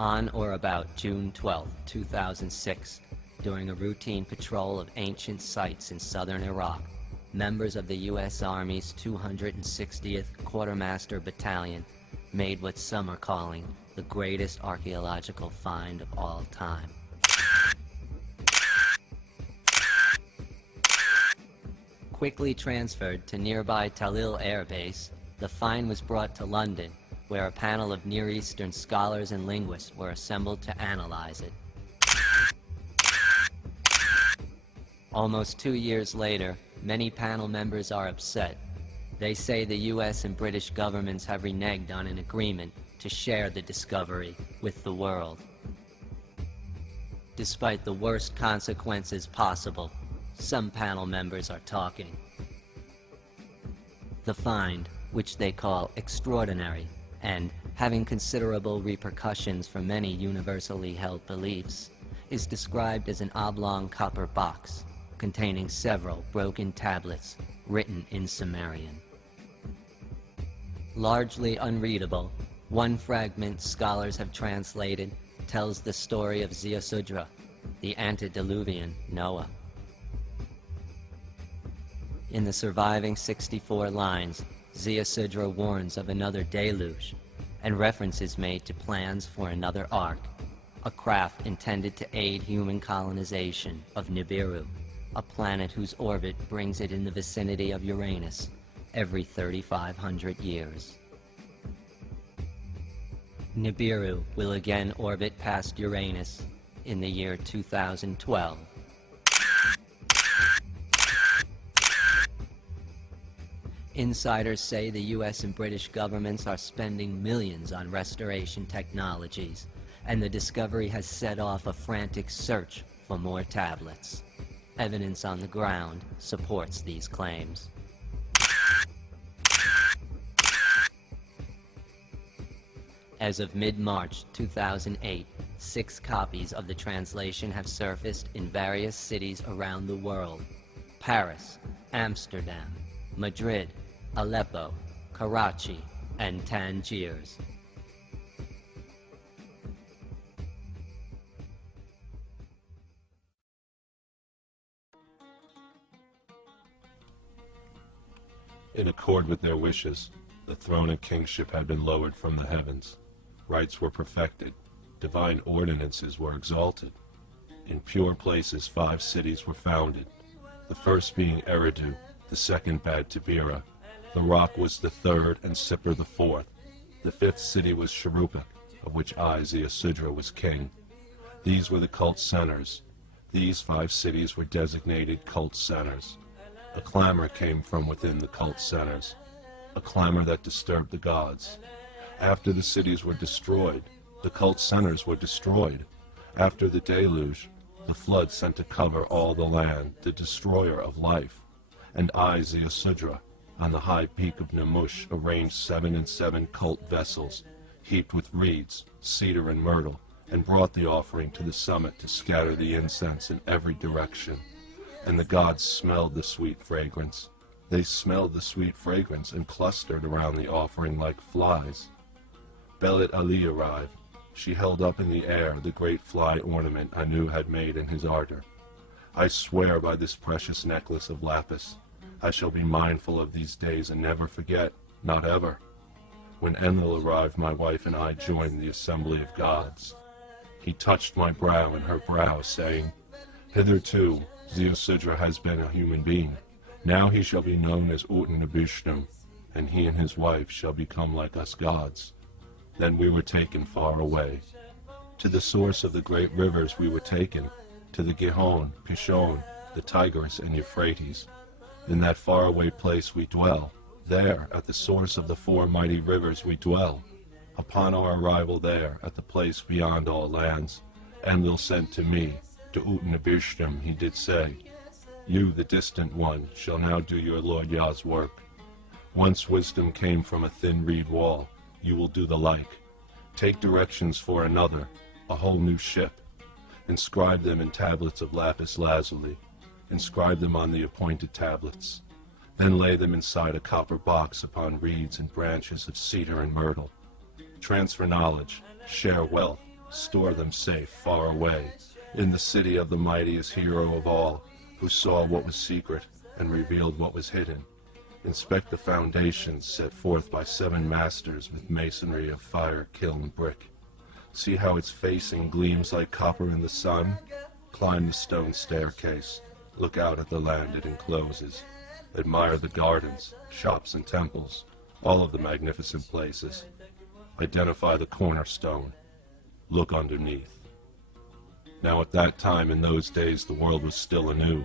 On or about June 12, 2006, during a routine patrol of ancient sites in southern Iraq, members of the U.S. Army's 260th Quartermaster Battalion made what some are calling the greatest archaeological find of all time. Quickly transferred to nearby Talil Air Base, the find was brought to London, where a panel of Near Eastern scholars and linguists were assembled to analyze it. Almost 2 years later, many panel members are upset. They say the U.S. and British governments have reneged on an agreement to share the discovery with the world. Despite the worst consequences possible, some panel members are talking. The find, which they call extraordinary, and having considerable repercussions for many universally held beliefs, is described as an oblong copper box containing several broken tablets written in Sumerian. Largely unreadable, one fragment scholars have translated tells the story of Ziusudra, the antediluvian Noah. In the surviving 64 lines, Ziusudra warns of another deluge, and reference is made to plans for another ark, a craft intended to aid human colonization of Nibiru, a planet whose orbit brings it in the vicinity of Uranus every 3,500 years. Nibiru will again orbit past Uranus in the year 2012. Insiders say the U.S. and British governments are spending millions on restoration technologies, and the discovery has set off a frantic search for more tablets. Evidence on the ground supports these claims. As of mid-March 2008, 6 copies of the translation have surfaced in various cities around the world: Paris, Amsterdam, Madrid, Aleppo, Karachi, and Tangiers. In accord with their wishes, the throne and kingship had been lowered from the heavens. Rights were perfected. Divine ordinances were exalted. In pure places 5 cities were founded, the first being Eridu, the second Bad Tabira. The Rock was the third, and Sippar the fourth. The 5th city was Sharuppak, of which I, Ziusudra, was king. These were the cult centers. These 5 cities were designated cult centers. A clamor came from within the cult centers, a clamor that disturbed the gods. After the cities were destroyed, the cult centers were destroyed. After the deluge, the flood sent to cover all the land, the destroyer of life. And I, Ziusudra, on the high peak of Namush, arranged 7 and 7 cult vessels, heaped with reeds, cedar, and myrtle, and brought the offering to the summit to scatter the incense in every direction. And the gods smelled the sweet fragrance. They smelled the sweet fragrance and clustered around the offering like flies. Belit Ali arrived. She held up in the air the great fly ornament Anu had made in his ardor. I swear by this precious necklace of lapis, I shall be mindful of these days and never forget, not ever. When Enlil arrived, my wife and I joined the assembly of gods. He touched my brow and her brow, saying, "Hitherto, Ziusudra has been a human being. Now he shall be known as Utnapishtim, and he and his wife shall become like us gods." Then we were taken far away. To the source of the great rivers we were taken, to the Gihon, Pishon, the Tigris, and Euphrates. In that faraway place we dwell. There, at the source of the 4 mighty rivers we dwell. Upon our arrival there, at the place beyond all lands, Enlil sent to me, to Utnapishtim, he did say, "You, the distant one, shall now do your Lord Yah's work. Once wisdom came from a thin reed wall, you will do the like. Take directions for another, a whole new ship. Inscribe them in tablets of lapis lazuli. Inscribe them on the appointed tablets. Then lay them inside a copper box upon reeds and branches of cedar and myrtle. Transfer knowledge, share wealth, Store them safe, far away, in the city of the mightiest hero of all, who saw what was secret and revealed what was hidden. Inspect the foundations set forth by 7 masters with masonry of fire, kiln, brick. See how its facing gleams like copper in the sun? Climb the stone staircase. Look out at the land it encloses. Admire the gardens, shops and temples, all of the magnificent places. Identify the cornerstone. Look underneath. Now at that time in those days the world was still anew.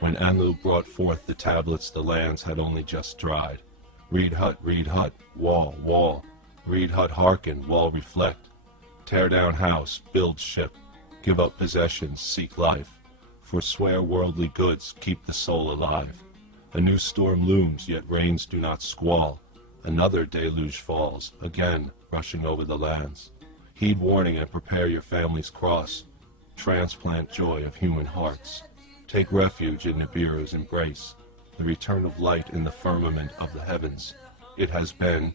When Enlil brought forth the tablets, the lands had only just dried. Reed hut, wall, wall. Reed hut, hearken, wall, reflect. Tear down house, build ship. Give up possessions, seek life. Forswear worldly goods, keep the soul alive. A new storm looms, yet rains do not squall. Another deluge falls, again rushing over the lands. Heed warning and prepare your family's cross. Transplant joy of human hearts. Take refuge in Nibiru's embrace, the return of light in the firmament of the heavens. It has been,